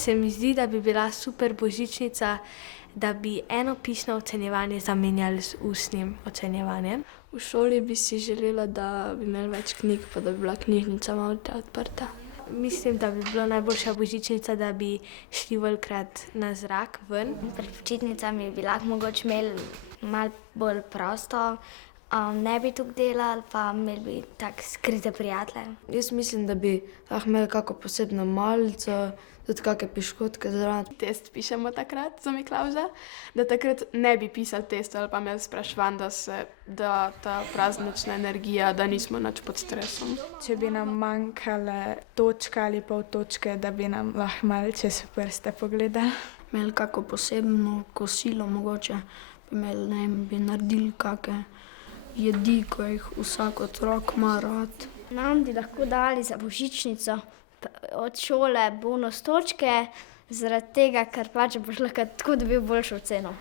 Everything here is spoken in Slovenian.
Se mi zdi, da bi bila super božičnica, da bi eno pisno ocenjevanje zamenjali z ustnim ocenjevanjem. V šoli bi si želela, da bi imeli več knjig, pa da bi bila knjižnica malo odprta. Mislim, da bi bila najboljša božičnica, da bi šli velikokrat na zrak ven. Pred počitnicami bi lahko mogoče imeli malo bolj prosto, ne bi tukaj delali, pa imeli bi tako skrite prijatelje. Jaz mislim, da bi lahko imeli kako posebno malico, tudi kakšne piškotke zraven. Test pišemo takrat za Miklavža, da takrat ne bi pisali testa ali pa imeli spraševanj, da ta praznična energija, da nismo nič pod stresom. Če bi nam manjkale točke ali pol točke, da bi nam lahko malo čez prste pogledali. Imeli kako posebno kosilo mogoče, bi naredili kakšne jedi, ko jih vsak otrok ima rad. Nam bi lahko dali za božičnico od šole bonus točke, zaradi tega, ker pač boš lahko tako dobil boljšo oceno.